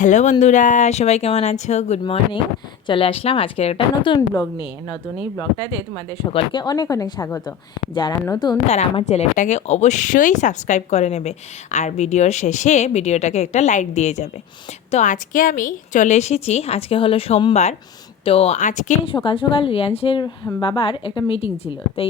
Hello বন্ধুরা, সবাই কেমন আছো? গুড মর্নিং চলে আসলাম আজকের একটা নতুন ব্লগ নিয়ে। নতুন এই ব্লগটাতে তোমাদের সকলকে অনেক অনেক স্বাগত। যারা নতুন, তারা আমার চ্যানেলটাকে অবশ্যই সাবস্ক্রাইব করে নেবে। আর ভিডিওর শেষে ভিডিওটাকে একটা লাইক দিয়ে যাবে। তো আজকে আমি চলে এসেছি, আজকে হলো সোমবার। তো আজকে সকাল সকাল রিয়াংশের বাবার একটা মিটিং ছিল। তাই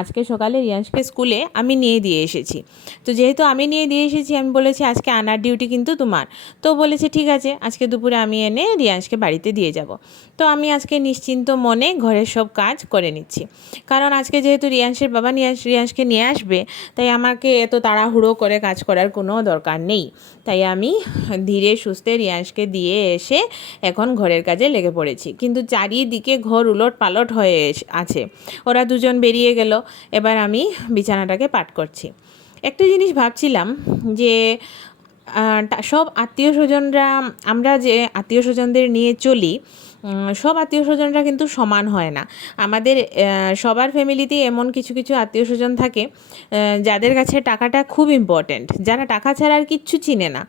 আজকে সকালে রিয়াংশকে স্কুলে আমি নিয়ে দিয়ে এসেছি। তো যেহেতু আমি নিয়ে দিয়ে এসেছি, আমি বলেছি আজকে আনার ডিউটি কিন্তু তোমার। তো বলেছে, ঠিক আছে, আজকে দুপুরে আমি এনে রিয়াংশকে বাড়িতে দিয়ে যাব। তো আমি আজকে নিশ্চিন্ত মনে ঘরের সব কাজ করে নিচ্ছি। কারণ আজকে যেহেতু রিয়াংশের বাবা নিয়ে রিয়াংশকে নিয়ে আসবে, তাই আমাকে এত তাড়াহুড়ো করে কাজ করার কোনো দরকার নেই। তাই আমি ধীরে সুস্থে রিয়াংশকে দিয়ে এসে এখন ঘরের কাজে লেগে পড়েছি। কিন্তু চারিদিকে ঘর উলট পালট হয়ে আছে। ওরা দুজন বেরিয়ে গেল। এবার আমি বিছানাটাকে পাট করছি। একটা জিনিস ভাবছিলাম যে সব আত্মীয় স্বজনরা, আমরা যে আত্মীয় স্বজনদের নিয়ে চলি সব আত্মীয় স্বজনরা কিন্তু সমান হয় না। আমাদের সবার ফ্যামিলিতেই এমন কিছু কিছু আত্মীয় স্বজন থাকে যাদের কাছে টাকাটা খুব ইম্পর্ট্যান্ট যারা টাকা ছাড়া আর কিচ্ছু চিনে না।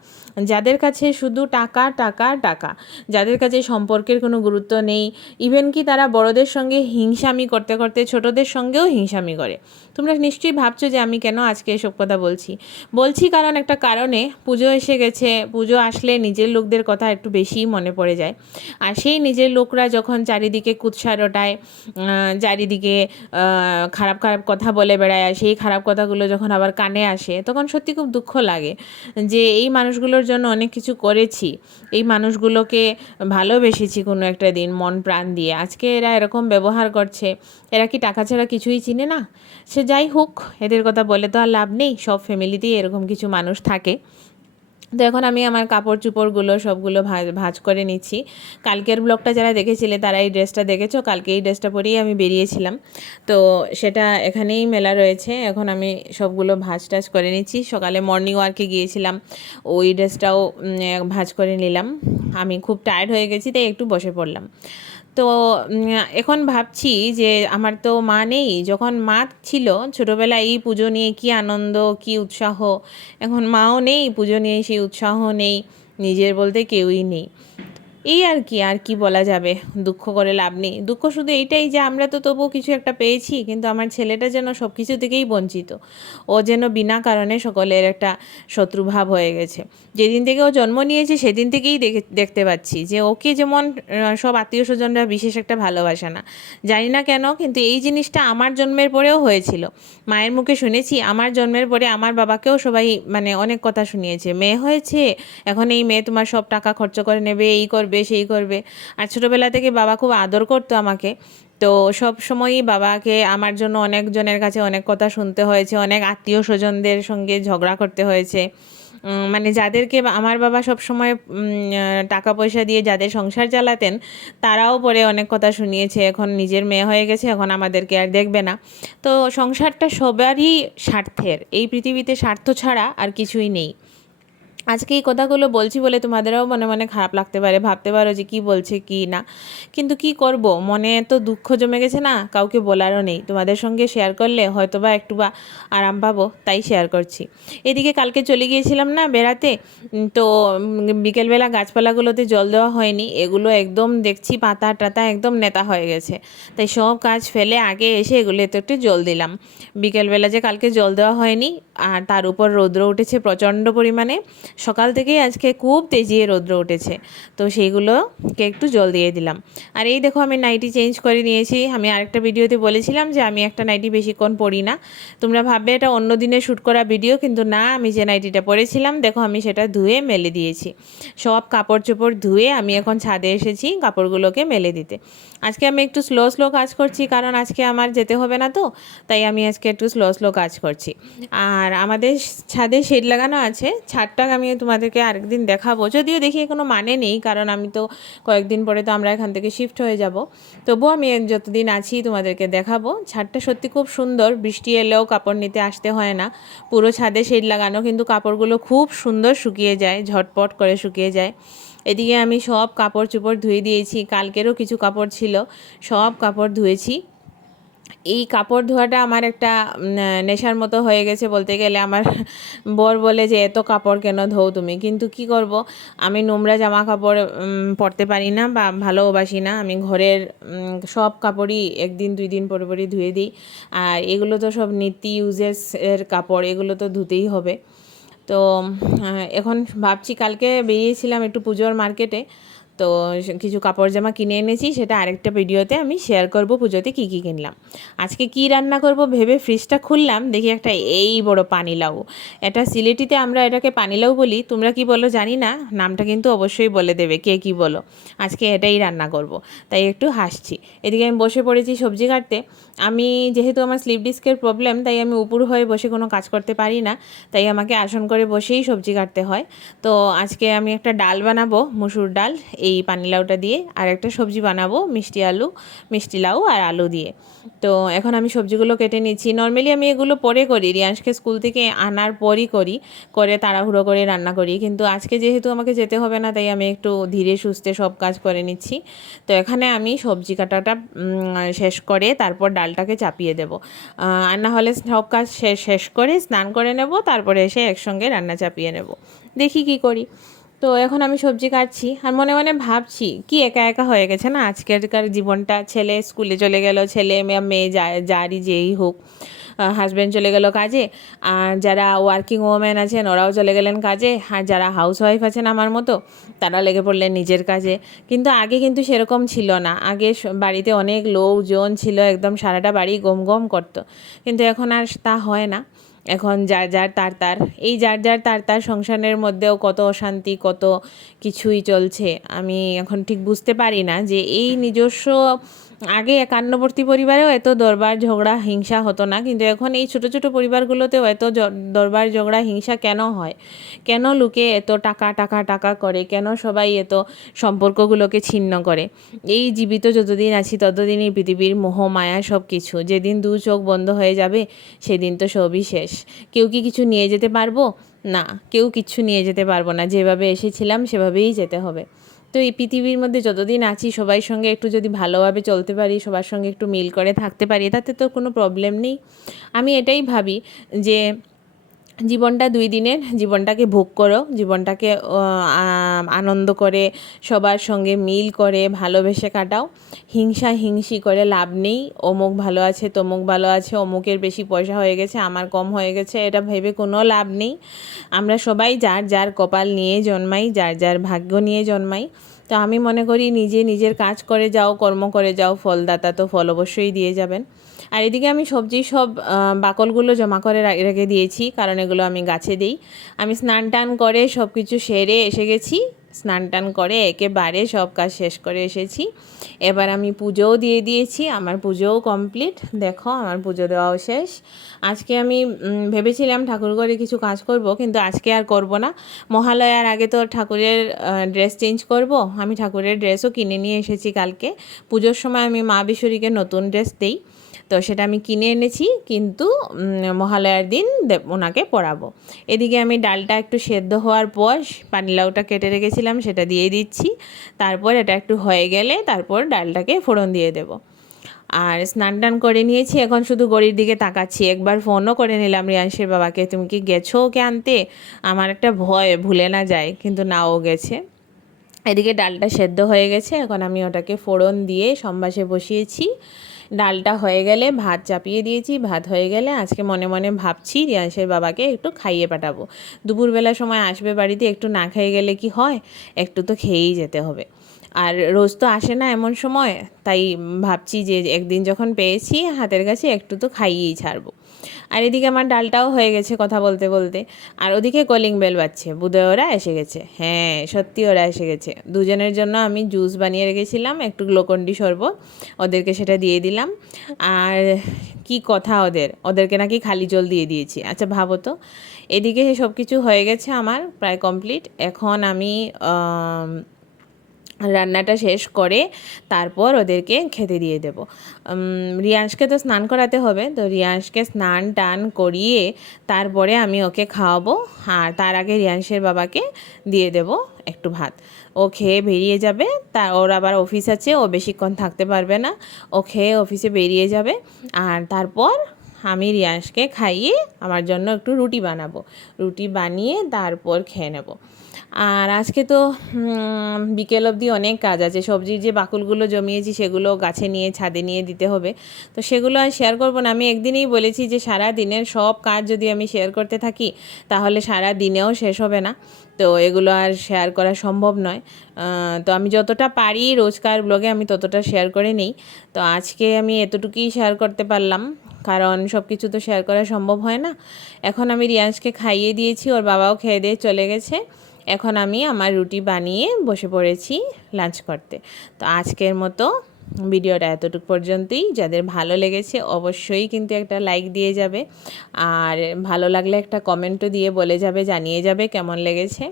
যাদের কাছে শুধু টাকা টাকা টাকা। যাদের কাছে সম্পর্কের কোনো গুরুত্ব নেই। ইভেন কি তারা বড়দের সঙ্গে হিংসামি করতে করতে ছোটদের সঙ্গেও হিংসামি করে। তোমরা নিশ্চয়ই ভাবছ যে আমি কেন আজকে এসব কথা বলছি। বলছি কারণ একটা কারণে পুজো এসে গেছে, পুজো আসলে নিজের লোকদের কথা একটু বেশিই মনে পড়ে যায়। আর সেই নিজের লোকরা যখন চারিদিকে কুৎসা রটায় চারিদিকে খারাপ খারাপ কথা বলে বেড়ায় সেই খারাপ কথাগুলো যখন আবার কানে আসে, তখন সত্যি খুব দুঃখ লাগে যে এই মানুষগুলোর জন্য অনেক কিছু করেছি। এই মানুষগুলোকে ভালোবেসেছি কোনো একটা দিন মন প্রাণ দিয়ে। আজকে এরা এরকম ব্যবহার করছে, এরা কি টাকা ছাড়া কিছুই চিনে না? সে যাই হোক, এদের কথা বলে তো আর লাভ নেই, সব ফ্যামিলিতেই এরকম কিছু মানুষ থাকে। তো এখন আমি আমার কাপড় চুপড়গুলো সবগুলো ভাজ ভাজ করে নিচ্ছি। কালকের ব্লগটা যারা দেখেছিলে, তারা এই ড্রেসটা দেখেছ? কালকে এই ড্রেসটা পরেই আমি বেরিয়েছিলাম। তো সেটা এখানেই মেলা রয়েছে। এখন আমি সবগুলো ভাজ টাজ করে নিচ্ছি। সকালে মর্নিং ওয়ার্কে গিয়েছিলাম। ওই ড্রেসটাও ভাজ করে নিলাম। আমি খুব টায়ার্ড হয়ে গেছি, তাই একটু বসে পড়লাম। তো এখন ভাবছি যে আমার তো মা নেই। যখন মা ছিল, ছোটোবেলায় এই পুজো নিয়ে কী আনন্দ, কি উৎসাহ? এখন মাও নেই, পুজো নিয়ে সেই উৎসাহ নেই, নিজের বলতে কেউই নেই। এই আর কি আর কি বলা যাবে? দুঃখ করে লাভ নেই। দুঃখ শুধু এইটাই যে আমরা তো তবুও কিছু একটা পেয়েছি, কিন্তু আমার ছেলেটা যেন সব কিছু থেকেই বঞ্চিত। ও যেন বিনা কারণে সকলের একটা শত্রুভাব হয়ে গেছে। যেদিন থেকে ও জন্ম নিয়েছে, সেদিন থেকেই দেখে, দেখতে পাচ্ছি যে ওকে যেমন সব আত্মীয় স্বজনরা বিশেষ একটা ভালোবাসে না। জানি না কেন, কিন্তু এই জিনিসটা আমার জন্মের পরেও হয়েছিল। মায়ের মুখে শুনেছি, আমার জন্মের পরে আমার বাবাকেও সবাই মানে অনেক কথা শুনিয়েছে। মেয়ে হয়েছে, এখন এই মেয়ে তোমার সব টাকা খরচ করে নেবে, এই করবে করবে, সেই করবে। আর ছোটোবেলা থেকে বাবা খুব আদর করতো আমাকে। তো সব সময়ই বাবাকে আমার জন্য অনেকজনের কাছে অনেক কথা শুনতে হয়েছে, অনেক আত্মীয় স্বজনদের সঙ্গে ঝগড়া করতে হয়েছে। মানে যাদেরকে আমার বাবা সব সময় টাকা পয়সা দিয়ে যাদের সংসার চালাতেন, তারাও পরে অনেক কথা শুনিয়েছে, এখন নিজের মেয়ে হয়ে গেছে, এখন আমাদেরকে আর দেখবে না। তো সংসারটা সবারই স্বার্থের, এই পৃথিবীতে স্বার্থ ছাড়া আর কিছুই নেই। আজকে এই কথাগুলো বলছি বলে তোমাদেরও মনে মনে খারাপ লাগতে পারে। ভাবতে পারো যে কি বলছে, কি না। কিন্তু কি করব? মনে তো দুঃখ জমে গেছে না, কাউকে বলারও নেই। তোমাদের সঙ্গে শেয়ার করলে হয়তো বা একটু বা আরাম পাবো, তাই শেয়ার করছি। এদিকে কালকে চলে গিয়েছিলাম না বেড়াতে তো বিকেলবেলা গাছপালাগুলোতে জল দেওয়া হয়নি। এগুলো একদম দেখছি পাতা টাতা একদম নেতা হয়ে গেছে। তাই সব কাজ ফেলে আগে এসে এগুলো এগুলোতে একটু জল দিলাম। বিকেলবেলা যে কালকে জল দেওয়া হয়নি, আর তার উপর রৌদ্র উঠেছে প্রচণ্ড পরিমাণে। সকাল থেকেই আজকে খুব তেজিয়ে রৌদ্র উঠেছে। তো সেইগুলোকে একটু জল দিয়ে দিলাম। আর এই দেখো আমি নাইটি চেঞ্জ করে নিয়েছি। আমি আরেকটা ভিডিওতে বলেছিলাম যে আমি একটা নাইটি বেশিক্ষণ পরি না। তোমরা ভাববে এটা অন্য দিনে শ্যুট করা ভিডিও, কিন্তু না, আমি যে নাইটিটা পরেছিলাম, দেখো আমি সেটা ধুয়ে মেলে দিয়েছি। সব কাপড় চোপড় ধুয়ে আমি এখন ছাদে এসেছি কাপড়গুলোকে মেলে দিতে। আজকে আমি একটু স্লো স্লো কাজ করছি, কারণ আজকে আমার যেতে হবে না তো, তাই আমি আজকে একটু স্লো স্লো কাজ করছি। আর আমাদের ছাদে শেড লাগানো আছে। ছাদটা আমি আমি তোমাদেরকে আরেকদিন দেখাবো। যদিও দেখি কোনো মানে নেই, কারণ আমি তো কয়েকদিন পরে তো আমরা এখান থেকে শিফট হয়ে যাব। তবুও আমি যতদিন আছি তোমাদেরকে দেখাবো। ছাদটা সত্যি খুব সুন্দর, বৃষ্টি এলেও কাপড় নিতে আসতে হয় না। পুরো ছাদে শেড লাগানো, কিন্তু কাপড়গুলো খুব সুন্দর শুকিয়ে যায়, ঝটপট করে শুকিয়ে যায়। এদিকে আমি সব কাপড় চোপড় ধুয়ে দিয়েছি, কালকেরও কিছু কাপড় ছিল, সব কাপড় ধুয়েছি। এই কাপড় ধোয়াটা আমার একটা নেশার মতো হয়ে গেছে বলতে গেলে। আমার বর বলে যে, এত কাপড় কেন ধোও তুমি? কিন্তু কি করব? আমি নোংরা জামা কাপড় পরতে পারি না বা ভালোবাসি না। আমি ঘরের সব কাপড়ই একদিন, দুই দিন পরে পরে ধুয়ে দিই। আর এগুলো তো সব নিত্য ইউজেস এর কাপড়, এগুলো তো ধুতেই হবে। তো এখন ভাবছি কালকে বেরিয়েছিলাম একটু পুজোর মার্কেটে। তো কিছু কাপড় জামা কিনে এনেছি, সেটা আরেকটা ভিডিওতে আমি শেয়ার করব পুজোতে কী কী কিনলাম। আজকে কি রান্না করব ভেবে ফ্রিজটা খুললাম, দেখি একটা এই বড় পানিলাউ। এটা সিলেটিতে আমরা এটাকে পানিলাউ বলি, তোমরা কি বলো জানি না, নামটা কিন্তু অবশ্যই বলে দেবে, কে কি বলো। আজকে এটাই রান্না করব, তাই একটু হাসছি। এদিকে আমি বসে পড়েছি সবজি কাটতে, আমি যেহেতু আমার স্লিপ ডিস্কের প্রবলেম তাই আমি উপর হয়ে বসে কোনো কাজ করতে পারি না, তাই আমাকে আসন করে বসেই সবজি কাটতে হয়। তো আজকে আমি একটা ডাল বানাবো, মুসুর ডাল এই পানিলাউটা দিয়ে আর একটা সবজি বানাবো, মিষ্টি আলু, মিষ্টি লাউ আর আলু দিয়ে। তো এখন আমি সবজিগুলো কেটে নিচ্ছি। নর্মালি আমি এগুলো পরে করি, রিয়াংশকে স্কুল থেকে আনার পরই করি, করে তাড়াহুড়ো করে রান্না করি। কিন্তু আজকে যেহেতু আমাকে যেতে হবে না, তাই আমি একটু ধীরে সুস্থে সব কাজ করে নিচ্ছি। তো এখানে আমি সবজি কাটাটা শেষ করে তারপর ডালটাকে চাপিয়ে দেব। আর না হলে সব কাজ শেষ শেষ করে স্নান করে নেব, তারপরে এসে একসঙ্গে রান্না চাপিয়ে নেব। দেখি কি করি। তো এখন আমি সবজি কাটছি আর মনে মনে ভাবছি, কি একা একা হয়ে গেছে না? আজকেরকার জীবনটা, ছেলে স্কুলে চলে গেল, ছেলে মেয়ে মেয়ে যা, যারই যেই হোক হাজব্যান্ড চলে গেল কাজে, আর যারা ওয়ার্কিং ওম্যান আছেন ওরাও চলে গেলেন কাজে, আর যারা হাউস ওয়াইফ আছেন আমার মতো তারা লেগে পড়লেন নিজের কাজে। কিন্তু আগে কিন্তু সেরকম ছিল না। আগে বাড়িতে অনেক লোকজন ছিল, একদম সারাটা বাড়ি গম গম করতো। কিন্তু এখন আর তা হয় না। এখন যার যার তার তার। এই যার যার তার তার সংসারের মধ্যেও কত অশান্তি, কত কিছুই চলছে। আমি এখন ঠিক বুঝতে পারি না যে এই নিজস্ব আগে একান্নবর্তী পরিবারেও এত দরবার, ঝগড়া, হিংসা হতো না। কিন্তু এখন এই ছোট ছোট পরিবারগুলোতেও এত দরবার, ঝগড়া, হিংসা কেন হয়? কেন লোকে এত টাকা টাকা টাকা করে? কেন সবাই এত সম্পর্কগুলোকে ছিন্ন করে? এই জীবিত যতদিন আছি ততদিনই পৃথিবীর মোহ, মায়া সব কিছু যেদিন দু চোখ বন্ধ হয়ে যাবে, সেদিন তো সবই শেষ। কেউ কি কিছু নিয়ে যেতে পারব? না, কেউ কিচ্ছু নিয়ে যেতে পারব না। যেভাবে এসেছিলাম, সেভাবেই যেতে হবে। তো এই পৃথিবীর মধ্যে যতদিন আছি সবাই সঙ্গে একটু যদি ভালোভাবে চলতে পারি, সবার সঙ্গে একটু মিল করে থাকতে পারি, তাতে তো কোনো প্রবলেম নেই। আমি এটাই ভাবি যে জীবনটা দুই দিনের, জীবনটাকে ভোগ করো, জীবনটাকে আনন্দ করে, সবার সঙ্গে মিল করে, ভালোবেসে কাটাও। হিংসা হিংসি করে লাভ নেই। অমুক ভালো আছে, তমুক ভালো আছে, অমুকের বেশি পয়সা হয়ে গেছে, আমার কম হয়ে গেছে, এটা ভেবে কোনো লাভ নেই। আমরা সবাই যার যার কপাল নিয়ে জন্মাই, যার যার ভাগ্য নিয়ে জন্মাই। তো আমি মনে করি নিজে নিজের কাজ করে যাও, কর্ম করে যাও, ফলদাতা তো ফল অবশ্যই দিয়ে যাবেন। আর এদিকে আমি সবজি সব বাকলগুলো জমা করে রেখে দিয়েছি, কারণ এগুলো আমি গাছে দিই। আমি স্নান টান করে সব কিছু সেরে এসে গেছি। স্নান টান করে একেবারে সব কাজ শেষ করে এসেছি। এবার আমি পুজোও দিয়ে দিয়েছি, আমার পুজোও কমপ্লিট। দেখো, আমার পুজো দেওয়াও শেষ। আজকে আমি ভেবেছিলাম ঠাকুর ঘরে কিছু কাজ করব, কিন্তু আজকে আর করব না। মহালয়ার আগে তো ঠাকুরের ড্রেস চেঞ্জ করব। আমি ঠাকুরের ড্রেসও কিনে নিয়ে এসেছি কালকে। পুজোর সময় আমি মা বিশ্বরীকে নতুন ড্রেস দিই। তো সেটা আমি কিনে এনেছি, কিন্তু মহালয়ার দিন ওনাকে পরাবো। এদিকে আমি ডালটা একটু সেদ্ধ হওয়ার পর পানিলাউটা কেটে রেখেছিলাম, সেটা দিয়ে দিচ্ছি। তারপর এটা একটু হয়ে গেলে তারপর ডালটাকে ফোড়ন দিয়ে দেবো। আর স্নান টান করে নিয়েছি, এখন শুধু গড়ির দিকে তাকাচ্ছি। একবার ফোনও করে নিলাম রিয়াংশের বাবাকে, তুমি কি গেছো ওকে আনতে? আমার একটা ভয়, ভুলে না যায়, কিন্তু নাও গেছে। এদিকে ডালটা সেদ্ধ হয়ে গেছে, এখন আমি ওটাকে ফোড়ন দিয়ে সম্বাসে বসিয়েছি। ডালটা হয়ে গেলে ভাত চাপিয়ে দিয়েছি, ভাত হয়ে গেলে আজকে মনে মনে ভাবছি রিয়াংশের বাবাকে একটু খাইয়ে পাঠাবো। দুপুরবেলার সময় আসবে বাড়িতে, একটু না খেয়ে গেলে কি হয়? একটু তো খেয়েই যেতে হবে। আর রোজ তো আসে না এমন সময়, তাই ভাবছি যে একদিন যখন পেয়েছি হাতের কাছে একটু তো খাইয়েই ছাড়বো। আর এদিকে আমার ডালটাও হয়ে গেছে কথা বলতে বলতে। আর ওদিকে কলিং বেল বাজছে। বুধে ওরা এসে গেছে। হ্যাঁ সত্যি ওরা এসে গেছে। দুজনের জন্য আমি জুস বানিয়ে রেখেছিলাম একটু গ্লোকন্ডি শরবত ওদেরকে সেটা দিয়ে দিলাম। আর কি কথা ওদের? ওদেরকে নাকি খালি জল দিয়ে দিয়েছি। আচ্ছা ভাবো তো। এদিকে সব কিছু হয়ে গেছে আমার প্রায় কমপ্লিট এখন আমি আম, রান্নাটা শেষ করে তারপর ওদেরকে খেতে দিয়ে দেবো। রিয়াংশকে তো স্নান করাতে হবে, তো রিয়াংশকে স্নান টান করিয়ে তারপরে আমি ওকে খাওয়াবো আর তার আগে রিয়াংশের বাবাকে দিয়ে দেবো একটু ভাত। ও খেয়ে বেরিয়ে যাবে, তা ওর আবার অফিস আছে, ও বেশিক্ষণ থাকতে পারবে না। ও খেয়ে অফিসে বেরিয়ে যাবে আর তারপর আমি রিয়াংশকে খাইয়ে আমার জন্য একটু রুটি বানাবো। রুটি বানিয়ে তারপর খেয়ে নেব। আর আজকে তো বিকেল অবধি অনেক কাজ আছে। সবজির যে বাকুলগুলো জমিয়েছি, সেগুলো গাছে নিয়ে, ছাদে নিয়ে দিতে হবে। তো সেগুলো আর শেয়ার করব না। আমি একদিনেই বলেছি যে সারা দিনের সব কাজ যদি আমি শেয়ার করতে থাকি, তাহলে সারা দিনেও শেষ হবে না। তো এগুলো আর শেয়ার করা সম্ভব নয়। তো আমি যতটা পারি রোজকার ব্লগে আমি ততটা শেয়ার করে নিই। তো আজকে আমি এতটুকুই শেয়ার করতে পারলাম। কারণ সব কিছু তো শেয়ার করা সম্ভব হয় না। এখন আমি রিয়াজকে খাইয়ে দিয়েছি। ওর বাবাও খেয়ে দিয়ে চলে গেছে। এখন আমি আমার রুটি বানিয়ে বসে পড়েছি লাঞ্চ করতে। তো আজকের মতো ভিডিওটা এতটুকু পর্যন্তই। যাদের ভালো লেগেছে অবশ্যই কিন্তু একটা লাইক দিয়ে যাবে। আর ভালো লাগলে একটা কমেন্টও দিয়ে বলে যাবে, জানিয়ে যাবে কেমন লেগেছে।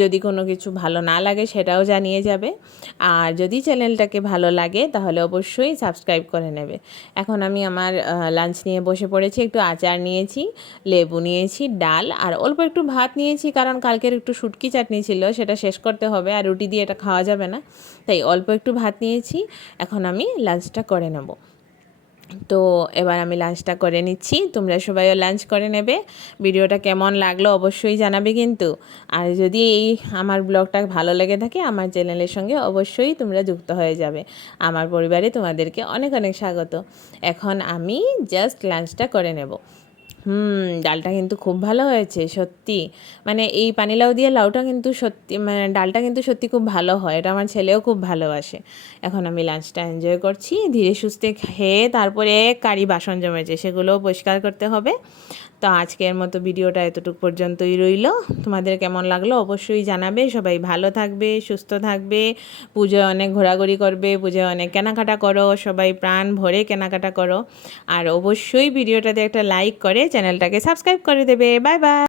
যদি কোনো কিছু ভালো না লাগে সেটাও জানিয়ে যাবে। আর যদি চ্যানেলটাকে ভালো লাগে তাহলে অবশ্যই সাবস্ক্রাইব করে নেবে। এখন আমি আমার লাঞ্চ নিয়ে বসে পড়েছি, একটু আচার নিয়েছি, লেবু নিয়েছি, ডাল, আর অল্প একটু ভাত নিয়েছি, কারণ কালকের একটু শুটকি চাটনি ছিল, সেটা শেষ করতে হবে, আর রুটি দিয়ে এটা খাওয়া যাবে না। তাই অল্প একটু ভাত নিয়েছি। এখন আমি লাঞ্চটা করে নেব। তো এবার আমি লাঞ্চটা করে নিচ্ছি। তোমরা সবাইও লাঞ্চ করে নেবে। ভিডিওটা কেমন লাগল অবশ্যই জানাবে কিন্তু। আর যদি এই আমার ব্লগটা ভালো লেগে থাকে, আমার চ্যানেলের সঙ্গে অবশ্যই তোমরা যুক্ত হয়ে যাবে। আমার পরিবারে তোমাদেরকে অনেক অনেক স্বাগত। এখন আমি জাস্ট লাঞ্চটা করে নেব। হুম, ডালটা কিন্তু খুব ভালো হয়েছে, সত্যি। মানে এই পানিলাউ দিয়ে লাউটা কিন্তু সত্যি মানে ডালটা কিন্তু সত্যি খুব ভালো হয়, এটা আমার ছেলেও খুব ভালোবাসে। এখন আমি লাঞ্চটা এনজয় করছি, ধীরে সুস্থে খেয়ে তারপরে কারি বাসন জমেছে, সেগুলোও পরিষ্কার করতে হবে। তো আজকের মতো ভিডিওটা এতটুকু পর্যন্তই রইল। তোমাদের কেমন লাগল অবশ্যই জানাবে। সবাই ভালো থাকবে, সুস্থ থাকবে, পুজোয় অনেক ঘোরাঘুরি করবে, পুজোয় অনেক কেনাকাটা করো, সবাই প্রাণ ভরে কেনাকাটা করো। আর অবশ্যই ভিডিওটাতে একটা লাইক করে চ্যানেলটাকে সাবস্ক্রাইব করে দেবে। Bye bye